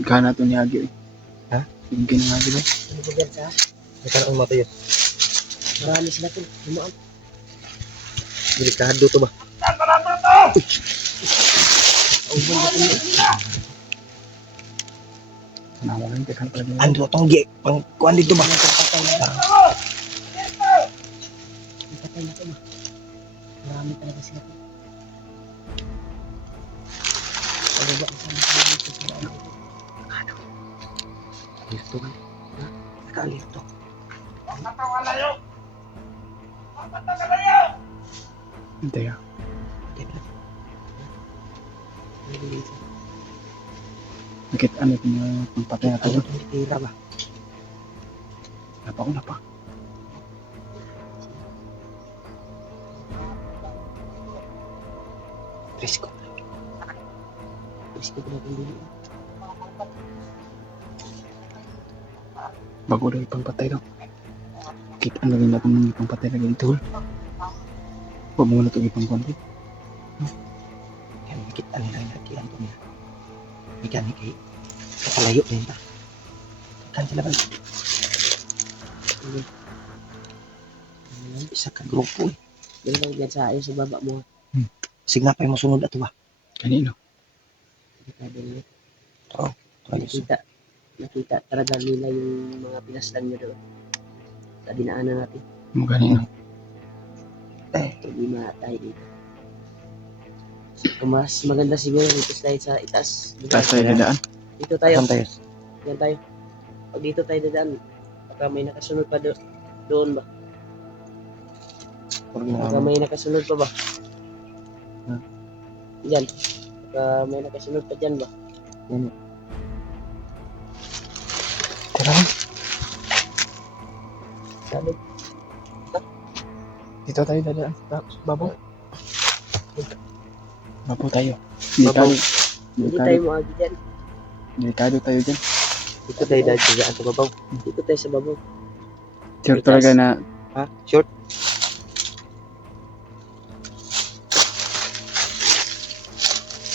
Gana to niya agi. Ha? Tingin nga di ba? Ano ba yan sa? Nagkaroon mo tayo. Marami sila to. Lumaan. Delikado to ba? Uban na to. Nawa lang tekan pala niya. Ando tong gi pang kuan dito ba? Patay na to ba? Marami talaga sila to. Ano ba? Isang dito sila. Dito ba? Nakalito. Hindi ah. Bakit ano ito niya pang patay na Ano to? tong tira ba? Napa ko na pa. Risko. Gusto ko na itong dili. Bago daw ipang patay daw. Bakit ano rin natin ipang patay na ganito? Huwag mo na ito ipang konti. Yan kita nila yung nakikian to niya. Ikan ni kay kapalayo din ta. Kan sila ba? Isa ka grupo eh. Yan lang yan sa ayos sa baba mo. Signa pa yung masunod ato ba? Kanino? Delikado nila. Oo. Nakita talaga nila yung mga pinaslan nyo doon. Sa dinaanan natin. Mo kanino? Hindi matay dito. Kung mas maganda siguro dito tayo sa itaas. Taas tayo dadaan. Dito tayo. Saan tayo? Yan tayo. Pag dito tayo dadaan, baka may nakasunod pa doon ba? Baka may nakasunod pa ba? Diyan. Baka may nakasunod pa dyan ba? Tara. Sabi, Dito tayo dadaan. Babaw. Babaw tayo. Babaw. Delikado. hindi tayo maagi dyan. Delikado tayo dyan. Dito tayo dahil sa sa babaw. Dito tayo sa babaw. Sure talaga na Ha? Short?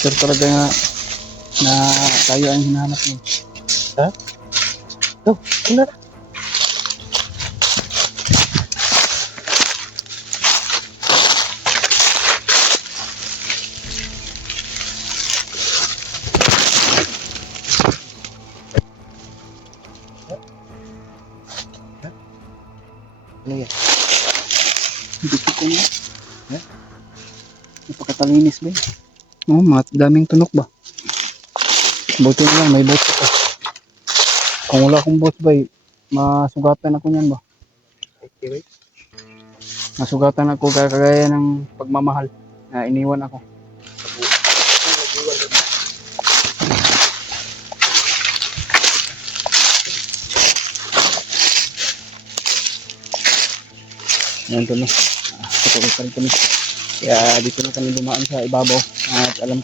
sure talaga na tayo ang hinahanap mo. No, ano na? Ano yan? Hindi ko na. Napakatalinis ba yun? Oo, daming tunok ba? Buti na lang, may boat ko. Kung wala akong boat ba, masugatan ako niyan ba? Okay, Masugatan ako kagaya ng pagmamahal na iniwan ako. Ayan to no. Patuloy pa rin kami. Kaya dito na kami dumaan sa ibabaw. At alam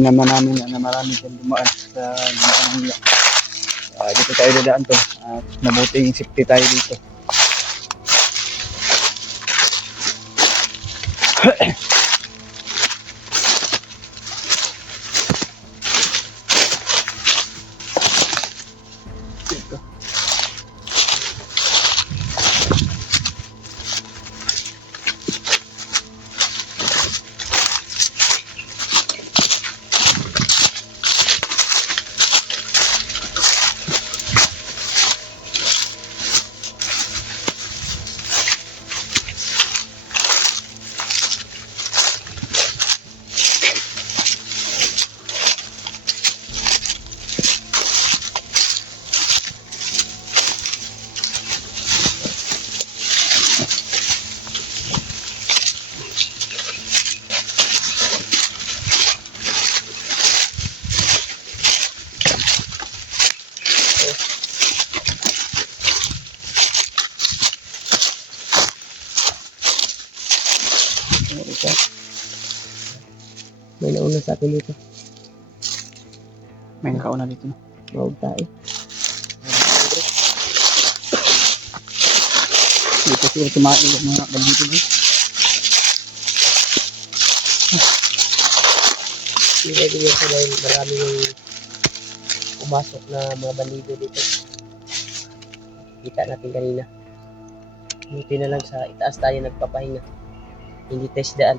naman namin na marami kang dumaan sa dumaan nila. Dito tayo dadaan to. At mabuting safety tayo dito. May nauna sa akin dito. May nakauna dito no. Mawag tayo. Dito siguro tumain yung mga bandito ba? Hindi din yan sa dahil marami yung pumasok na mga bandido dito. Kita natin kanina. Buti na lang sa itaas tayo nagpapahinga. Hindi tayo sa daan.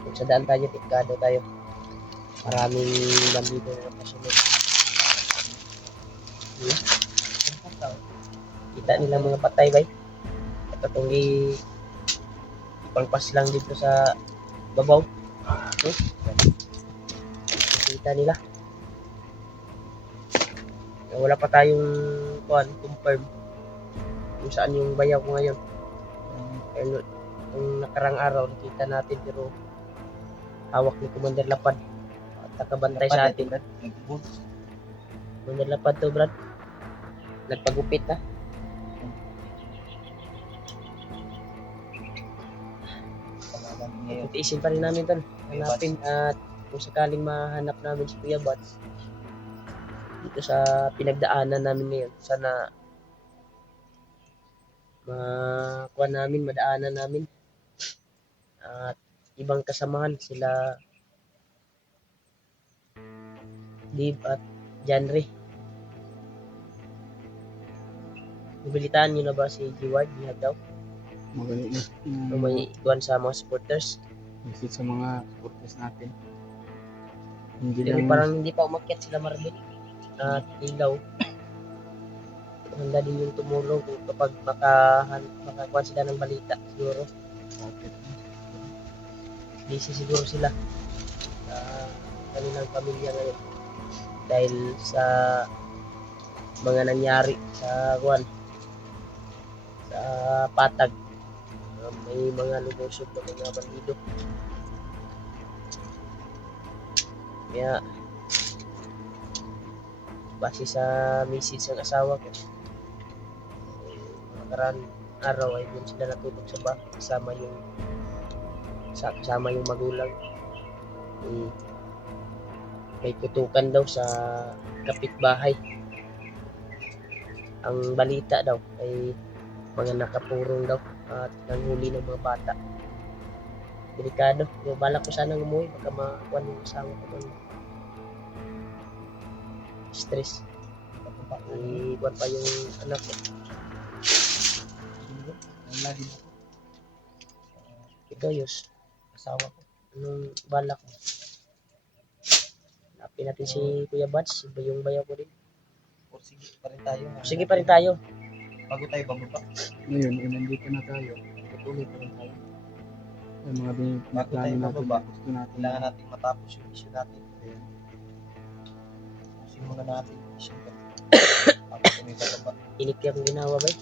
Kung sa daan tayo, tikado tayo. Maraming bandido na napasunod. Kita nila mga patay bay. At itong ipangpas lang dito sa babaw. Kita nila. Wala pa tayong confirm kung saan yung bayaw ko ngayon. Kaya yung nakarang araw nakita natin pero hawak ni Commander Lapad at nakabantay sa atin. Commander Lapad to, Brad. Nagpagupit na. Titiisin pa rin namin tol. Hanapin at kung sakaling mahanap namin si Kuya Bats dito sa pinagdaanan namin ngayon, sana madaanan namin at ibang kasamahan sila Dave at Janre. Bibilitaan nyo na ba si G-Ward? Bihag daw. Magaling na. May ikuan sa mga supporters. Visit sa mga supporters natin. Hindi Pero lang parang hindi pa umakyat sila Marvin at Ilaw. Handa din yung tumulong kapag makakuha sila ng balita siguro. Busy siguro sila sa kanilang pamilya ngayon dahil sa mga nangyari sa sa Patag. May mga lumusog na mga bandido. Kaya base sa message ng asawa ko, nakaraan araw ay doon sila natulog sa bahay kasama yung magulang. May kutukan daw sa kapitbahay. Ang balita daw ay mga nakapurong daw at nanghuli ng mga bata. Delikado. Balak ko sanang umuwi baka makuha yung asawa ko doon. Stress. Iwan pa yung anak ko. Ito Yus, asawa ko. Anong balak mo? Hanapin natin si Kuya Bats, yung bayaw ko din. O sige pa rin tayo. Sige pa rin tayo. Bago tayo bababa. ngayon, nandito na tayo. Patuloy pa rin tayo. Yung mga Bago tayo natin, bababa, gusto natin. kailangan natin matapos yung issue natin. Simulan natin yung issue natin. Tapos kami bababa. Inip yung ginawa ba?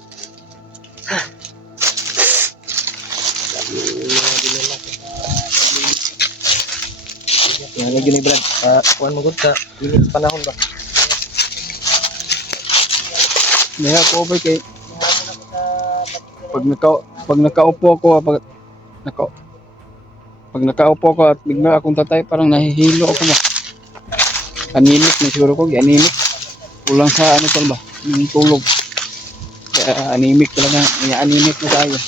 Yung mga dinala ko Yan lagi ni Brad. Kuhan mo good ka. Init panahon ba? Kaya ako over kay pag nakaupo ako pag nakaupo ako at bigla akong tatay parang nahihilo ako ba. Anemic na siguro ko, anemic. Kulang sa ano ba? Yung tulog. Kaya anemic talaga, anemic na tayo.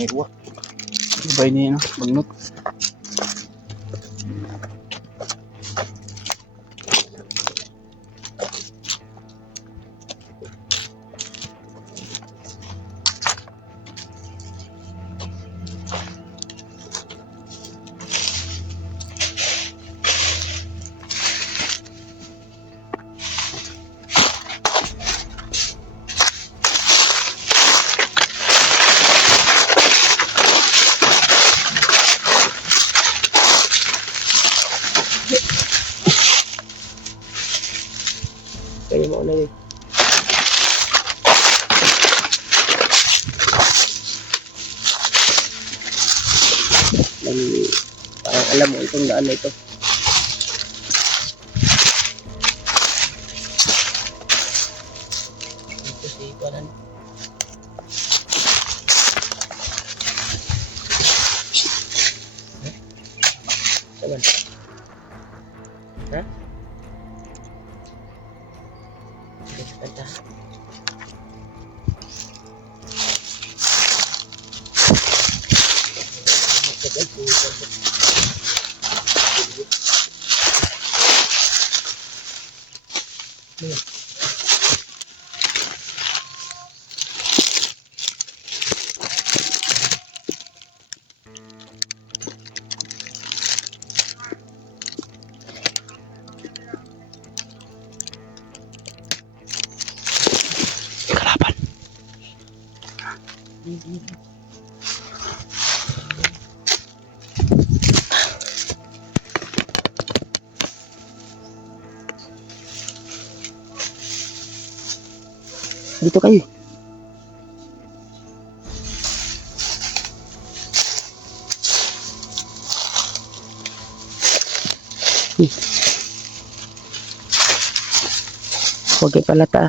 May uwa. Sabay niya, no? Bagnot. alam mo itong daan na ito. Dito si Kuanan. Saban. Ha? Sige, kanta. Kalaban. Dito kayo. Huwag kayo palata.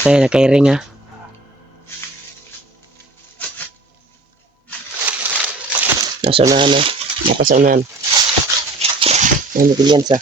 Kaya nakairing ha. Nasa unahan na. Napasa unahan. Ay, napilihan sa.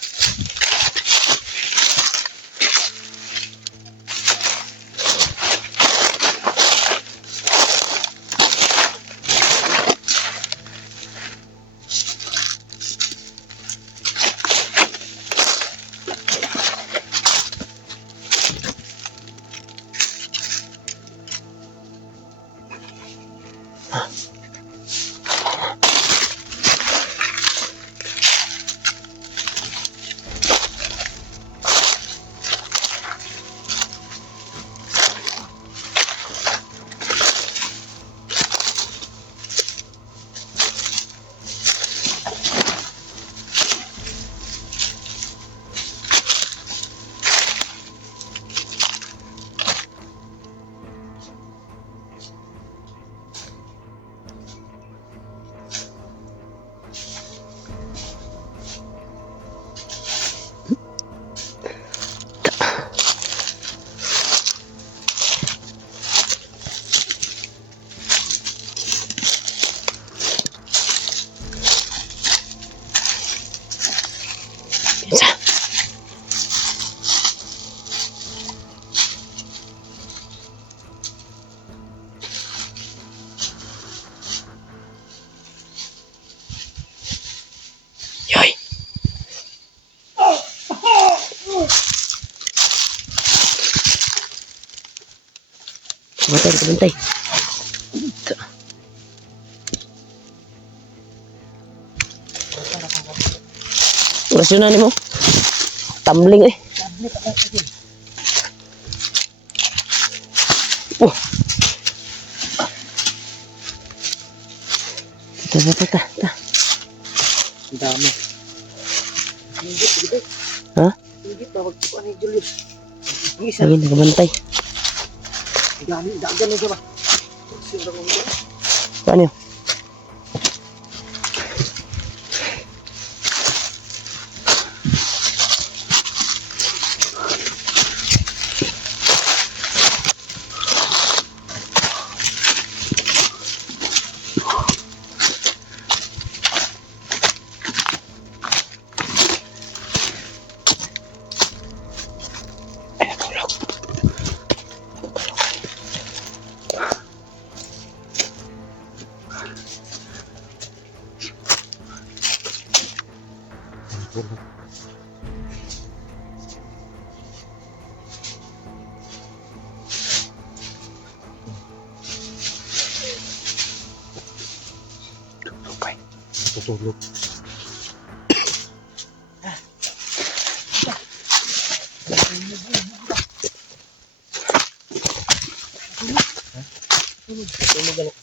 Yoy! Kabantay, kabantay. Orasyon na ni mo. Tumbling eh. Oh. Ta. Ang dami. Ha? Hindi pa, wag ko ni Julius. Ang isa, Sige, nakabantay. ang dami, dagan na siya ba? Sino ko nito? Paano yun? Tutulog. Tulog.